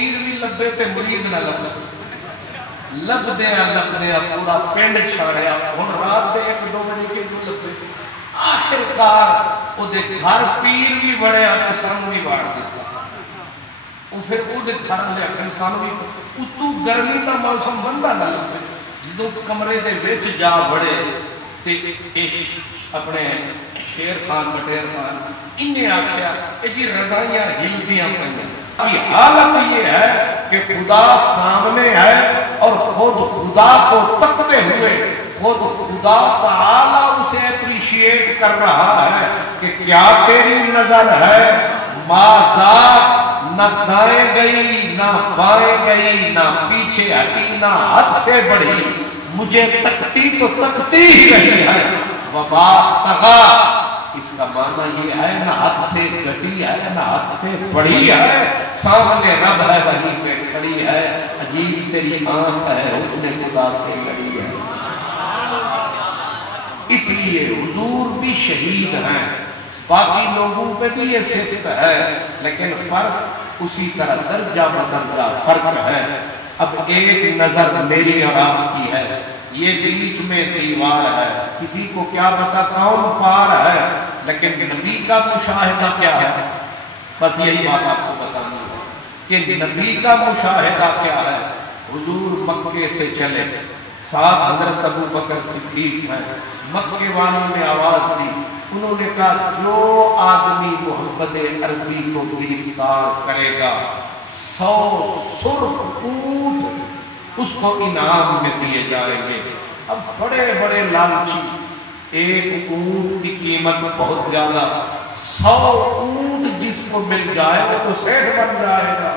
پیر بھی لبے تے مرید نہ لبے لبدیا پورا پنڈ چھاڑیا ہن رات دے 1-2 بجے کے جو لبے آخرکار او دے گھر پیر بھی بڑھیا تے سن بھی باڑ دیتا او پھر او دے گھر لے انسان بھی اتو گرمی دا موسم بندہ نہ لبے جدوں کمرے دے وچ جا بڑے تے اپنے شیر خان بٹیر خان انہیں آکھیا کہ جی رضائیاں ہلدیاں پڑھیں یہ حالت یہ ہے کہ خدا سامنے ہے اور خود خدا کو تکتے ہوئے خود خدا تعالیٰ اسے اپریشیٹ کر رہا ہے کہ کیا تیری نظر ہے مازاد نہ دائیں گئی نہ بائیں گئی نہ پیچھے ہٹی نہ حد سے بڑھی مجھے تکتی تو تکتی ہی رہی ہے وبا تغا اس کا معنی یہ ہے نہ حد سے گٹی ہے نہ حد سے بڑی ہے سامنے رب ہے وہیں پہ کھڑی ہے عجیب تیری آنکھ ہے اس نے خدا سے لڑی ہے اس لیے حضور بھی شہید ہیں باقی لوگوں پہ بھی یہ صفت ہے لیکن فرق اسی طرح درجہ بدرجہ فرق ہے اب ایک نظر میری اور آپ کی ہے یہ بیچ میں دیوار ہے کسی کو کیا پتا کون پار ہے لیکن نبی کا مشاہدہ کیا ہے بس یہی بات آپ کو بتانا ہے کہ نبی کا مشاہدہ کیا ہے حضور مکے سے چلے ساتھ حضرت ابو بکر صدیق ہیں مکے والوں نے آواز دی انہوں نے کہا جو آدمی محمد عربی کو گرفتار کرے گا 100 سرخ اونٹ اس کو انعام میں دیے جائیں گے اب بڑے بڑے لالچی ایک اونٹ کی قیمت بہت زیادہ 100 اونٹ جس کو مل جائے وہ تو سیٹ بن جائے گا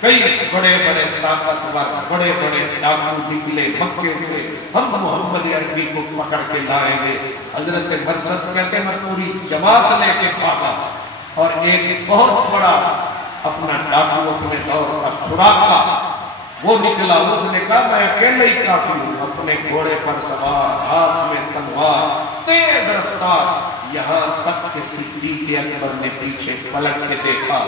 کئی بڑے بڑے طاقتور بڑے بڑے ڈاکو نکلے مکے سے ہم محمد عربی کو پکڑ کے لائیں گے حضرت مرثد کہتے ہیں میں پوری جماعت لے کے بھاگا اور ایک بہت بڑا اپنا ڈاکو اپنے دور کا سراقہ وہ نکلا اس نے کہا میں اکیلے ہی کافی ہوں اپنے گھوڑے پر سوار ہاتھ میں تلوار تیز رفتار یہاں تک کہ صدیق اکبر نے پیچھے پلٹ کے دیکھا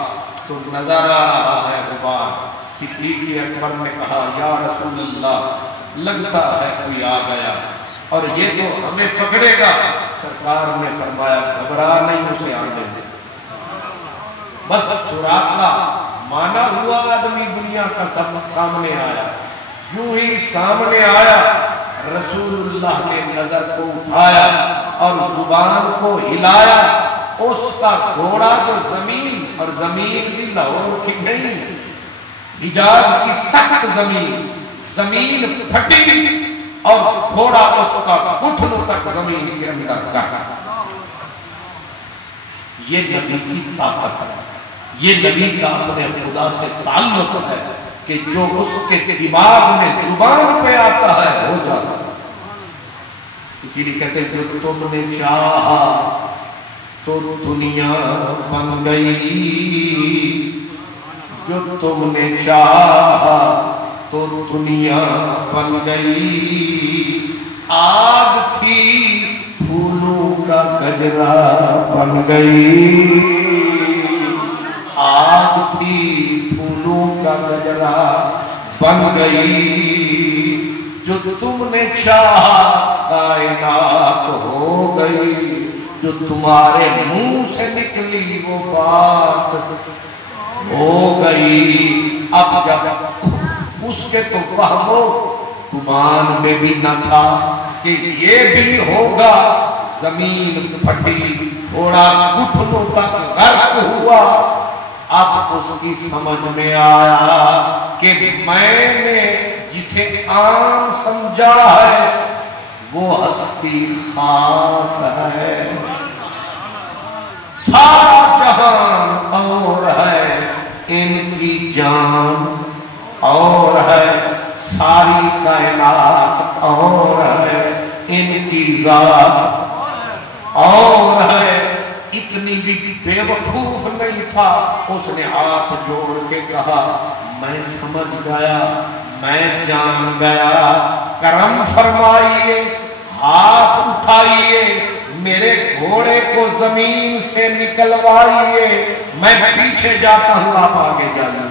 تو نظر آ رہا ہے غبار صدیق اکبر نے کہا یا رسول اللہ لگتا ہے کوئی آ گیا اور یہ تو ہمیں پکڑے گا سرکار نے فرمایا گھبرا نہیں اسے آنے دے بس سراقہ مانا ہوا آدمی دنیا کا سب سامنے آیا جو ہی سامنے آیا رسول اللہ نے نظر کو اٹھایا اور زبان کو ہلایا اس کا گھوڑا جو زمین اور زمین بھی لاہور کی نہیں حجاز کی سخت زمین پھٹی اور گھوڑا اس کا گھٹنوں تک زمین کے اندر جا یہ نبی کی طاقت ہے یہ نبی کا اپنے خدا سے تعلق ہے کہ جو اس کے دماغ میں زبان پہ آتا ہے ہو جاتا ہے اسی لیے کہتے ہیں جو تم نے چاہا تو دنیا بن گئی جو تم نے چاہا تو دنیا بن گئی آگ تھی پھولوں کا گجرا بن گئی آگ تھی پھولوں کا گجرا بن گئی جو تم نے چاہا کائنات ہو گئی جو تمہارے منہ سے نکلی وہ بات ہو گئی اب جب اس کے تو فہم و گمان میں بھی نہ تھا کہ یہ بھی ہوگا زمین پھٹی گھوڑا گھٹنوں تک غرق ہوا اب اس کی سمجھ میں آیا کہ میں نے جسے عام سمجھا ہے وہ ہستی خاص ہے سارا جہان اور ہے ان کی جان اور ہے ساری کائنات اور ہے ان کی ذات اور ہے اتنی بھی بے وقوف نہیں تھا اس نے ہاتھ جوڑ کے کہا میں سمجھ گیا میں جان گیا کرم فرمائیے ہاتھ اٹھائیے میرے گھوڑے کو زمین سے نکلوائیے میں پیچھے جاتا ہوں آپ آگے جائیے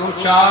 2-4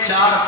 4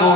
2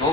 2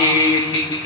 1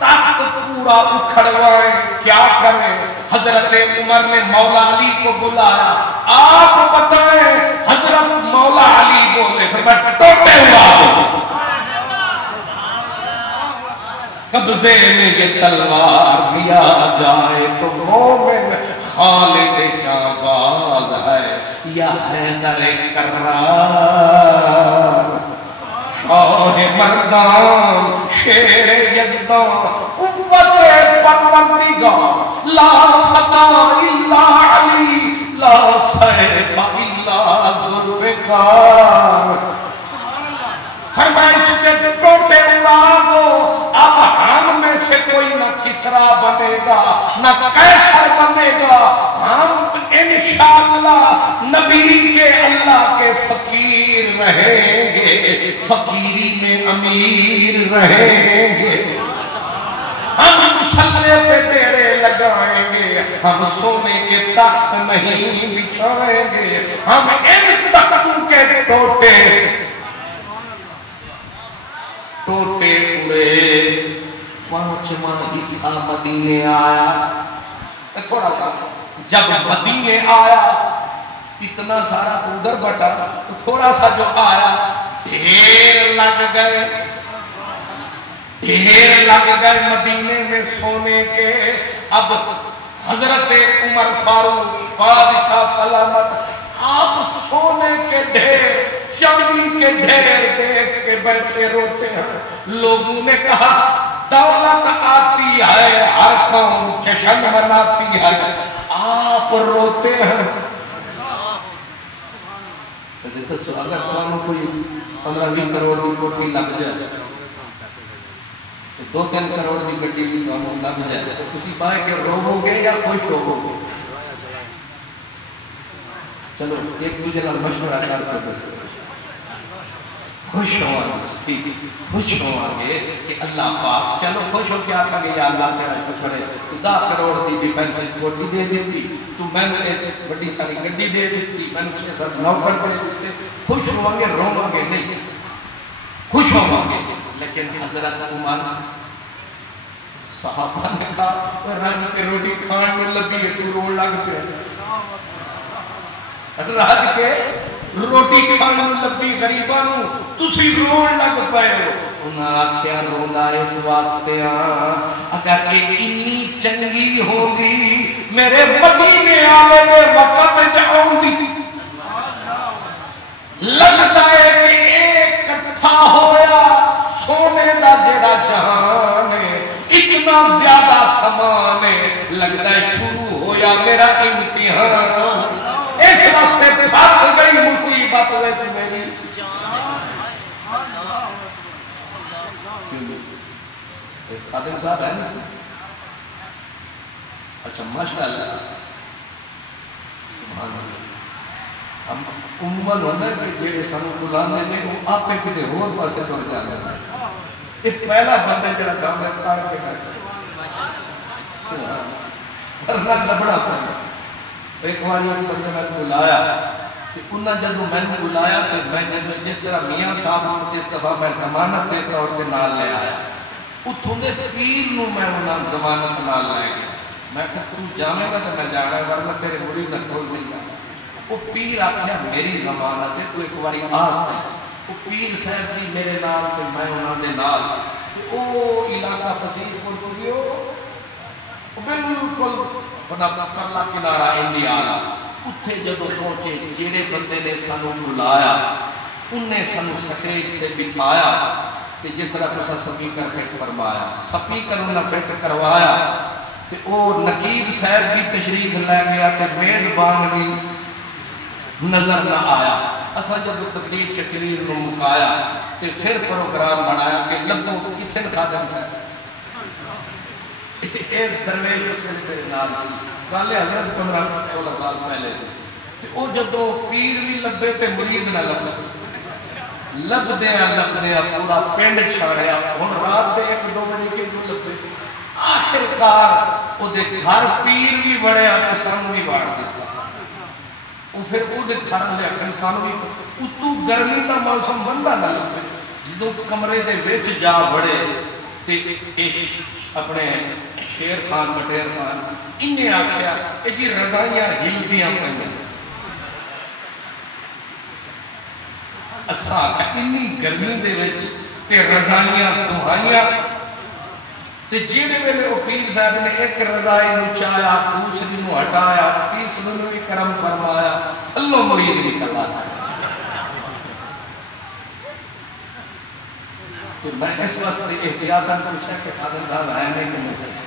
تخت پورا اکھڑوائے کیا کریں؟ حضرت عمر نے مولا علی کو بلایا، آپ بتائیں۔ حضرت مولا علی بولے فرمایا ٹوٹے ہوا قبضے میں یہ تلوار لیا جائے تو مومن خالد جانباز ہے یا حیدر کرار، شاہ مردان شیر یزدان قوت پروردگار، لا فتح الا علی لا سیف الا ذوالفقار۔ فرمائے اس کے ٹوٹے اڑا دو، اب ہم میں سے کوئی نہ کسرا بنے گا نہ قیصر بنے گا، ہم انشاءاللہ نبی کے اللہ کے فقیر رہیں گے، فقیری میں امیر رہیں گے، ہم مسلح پہ ڈیرے لگائیں گے، ہم سونے کے تخت نہیں بچھائیں گے، ہم ان تختوں کے ٹوٹے اڑے۔ 5واں حصہ مدینے آیا، تھوڑا سا جب مدینے آیا اتنا سارا تو ادھر بٹا، تھوڑا سا جو آیا ڈھیر لگ گئے، ڈھیر لگ گئے مدینے میں سونے کے۔ اب حضرت عمر فاروق بادشاہ سلامت آپ سونے کے ڈھیر چاندی کے ڈھیر دیکھ کے بیٹھے روتے ہیں۔ لوگوں نے کہا دولت آتی ہے ہر قوم جشن مناتی ہے، آپ روتے ہیں۔ اگر قوم کوئی 15-20 کروڑ کی کوٹھی لگ جائے، 2-3 کروڑ کی گڈی بھی قوم لگ جائے تو تسی پائے کہ روو گے یا خوش ہوو گے؟ چلو ایک دوسرے نال مشورہ کر کے دسو، خوش ہوانگے، خوش ہوانگے کہ اللہ پاک، چلو خوش ہو کیا کھا یا اللہ تیرا شکر ہے، تو 10 کروڑ دی ڈیفنس کوٹی دے دیتی، تو میں نے بڑی ساری گڈی دے دیتی، میں نے 6-7 نوکر دے دیتے، خوش ہوانگے روانگے نہیں، خوش ہوانگے۔ لیکن حضرت عمر صحابہ نے کہا راج کے روٹی کھان میں لگی ہے تو روڑ لگ پہ، راج کے روٹی کھانے لگی غریبانوں تسی روڑ لگ پائے ہو۔ انہاں آکھیا روندا اس واسطے اگر یہ انی چنگی ہوندی میرے مدینے آلے میں وقت جاؤں دی، لگتا ہے کہ ایک کٹھا ہویا سونے دا جڑا جہان ہے، اتنا زیادہ سامان ہے، لگتا ہے شروع ہویا میرا امتحان، اس واسطے پھنس گئی مصیبت وچ میری۔ خادم صاحب ہے نہیں؟ اچھا ماشاءاللہ سبحان اللہ۔ ہم عموماً ہوتا ہے کہ جیڑے سانو بلانے نے وہ آپ کتے ہور پاسے تر جانے ہیں، یہ پہلا بندہ جڑا سامنے کھڑ کے بیٹھا ورنہ لبڑا پڑا۔ ایک بار یہ بندے میں بلایا کہ انہاں جدو میں نے بلایا تو میں جس طرح میاں صاحب جس دفعہ میں ضمانت دے طور پہ نال لے آیا، اتھوں دے پیر نو میں انہاں ضمانت نال لے گیا، میں کہا تم جانے گا تو میں جانا ہے ورنہ تیرے مرید نہ کھول نہیں جانا۔ وہ پیر آکھیا میری ضمانت ہے تو ایک باری آس ہے، وہ پیر صاحب جی میرے نال تو میں انہاں دے نال، او علاقہ پسیر کو گیو بالکل بنا پرلا کنارہ انڈیا آلا، اتھے جدو پہنچے جیڑے بندے نے سانو بلایا انہیں سانو سکریج تے بٹھایا تے جس طرح تسا سپیکر فٹ فرمایا، سپیکر انہیں فٹ کروایا تے او نقیب صاحب بھی تشریف لے گیا تے میزبان بھی نظر نہ آیا۔ اسا جدو تقریر شکریر نو مکایا تے پھر پروگرام بنایا کہ لگو کتن خادم صاحب ایک درویش اس کے لئے نال سی کالے حضرت 15 سال پہلے تے او جدو پیر بھی لبے تے مرید نہ لب دیا پورا پینڈ چھاڑیا، ہن رات دے 1-2 بجے کے جو لبے آخرکار او دے گھر پیر بھی بڑے آتے سانو بھی باڑ دیتا، او پھر او دے گھر لے اکھن سانو بھی اتو گرمی دا موسم بندہ نہ لبے، جدو کمرے دے وچ جا بڑے تے اپنے شیر خان بٹیر خان انہیں آکھیا کہ جی رضائیاں ہلدیاں پہنے اساں انی گرمی دے وچ تے رضائیاں دہائیاں تے جیڑے ویلے او پیر صاحب نے ایک رضائی نو چایا دوسری نو ہٹایا تیسری نو بھی کرم فرمایا تھلو مرید بھی کلا تو میں اس واسطے احتیاطاً پوچھا کہ خادم صاحب ہے نہیں کہ نہیں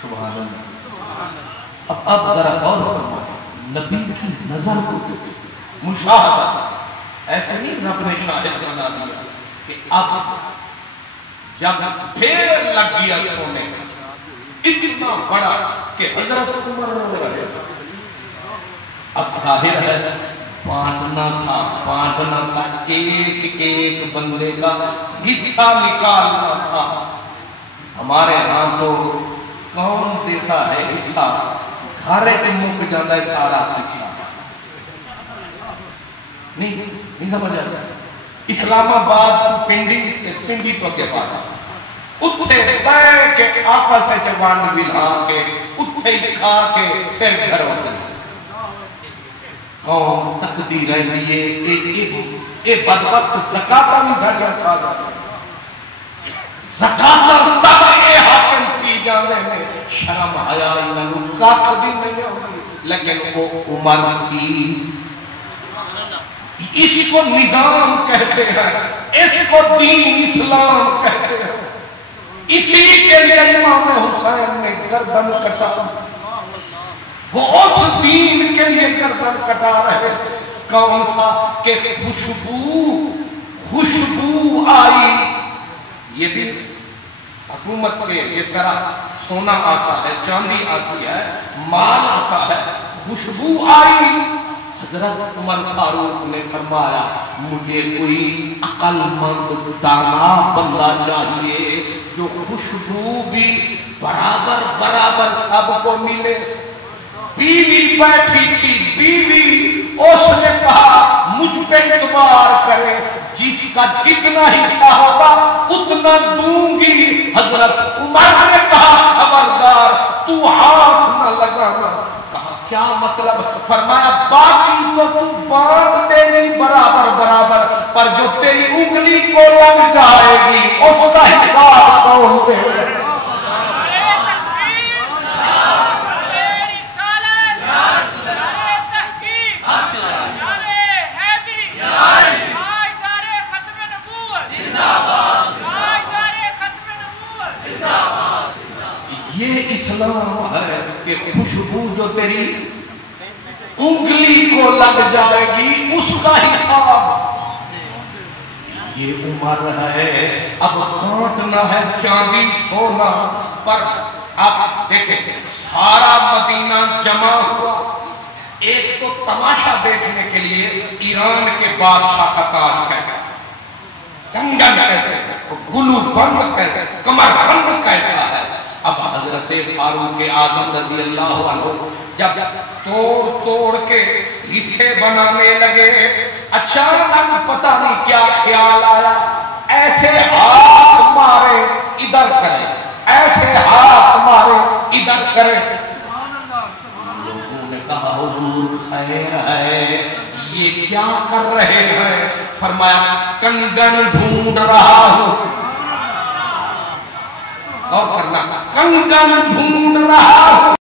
سبحان اب ذرا غور فرمائیں نبی کی نظر کو مشاہدہ ایسے نہیں رب نے شاہد بنا دیا کہ اب جب ڈھیر لگ گیا سونے کا اتنا بڑا کہ حضرت عمر رو رہے اب ظاہر ہے بانٹنا تھا ایک ایک بندے کا حصہ نکالنا تھا ہمارے ہاں تو کون دیتا ہے حصہ گھر کے مک جانا ہے سارا حصہ نہیں سمجھ آیا اسلام آباد پنڈی تو کے بعد اتھے بے کے آپس سے وانڈ ملا کے اتھے ہی کھا کے پھر گھر ہوتے کون تقدیر ہے یہ بدبخت زکاة نہیں ساڑھا کھا جاتا زکاة تک یہ حاکم پی جانے میں شرم آیا انہوں کاک بھی نہیں ہوئی لیکن وہ عمر سی اس کو نظام کہتے ہیں اس کو دین اسلام کہتے ہیں اسی کے لیے امام حسین نے گردن کٹا وہ اس دین کے لیے گردن کٹا رہے تھے کون سا کہ خوشبو آئی یہ بھی حکومت کے اس طرح سونا آتا ہے چاندی آتی ہے مال آتا ہے خوشبو آئی حضرت عمر فاروق نے فرمایا مجھے کوئی عقل مند دانا بندہ چاہیے جو خوشبو بھی برابر سب کو ملے بیوی بیٹھی تھی بیوی اس نے کہا مجھ پہ اعتبار کرے جس کا جتنا حصہ ہوگا اتنا دوں گی حضرت عمر نے کہا خبردار تو ہاتھ نہ لگانا کہا کیا مطلب فرمایا باقی تو تو بانٹ دے نہیں برابر پر جو تیری انگلی کو لگ جائے گی اس کا حساب کون دے یہ اسلام ہے کہ خوشبو جو تیری انگلی کو لگ جائے گی اس کا حساب یہ عمر ہے اب کاٹنا ہے چاندی سونا پر اب دیکھیں سارا مدینہ جمع ہوا ایک تو تماشا دیکھنے کے لیے ایران کے بادشاہ کا تاج کیسا کنگن کیسے گلو بند کیسے کمر بند کیسا ہے اب حضرت فاروق اعظم رضی اللہ عنہ جب توڑ کے حصے بنانے لگے اچانک پتہ نہیں کیا خیال آیا ایسے ہاتھ مارے ادھر کرے ایسے ہاتھ مارے ادھر کرے لوگوں نے کہا حضور خیر ہے یہ کیا کر رہے ہیں فرمایا کنگن ڈھونڈ رہا ہوں اور کرنا کنگن ڈھونڈ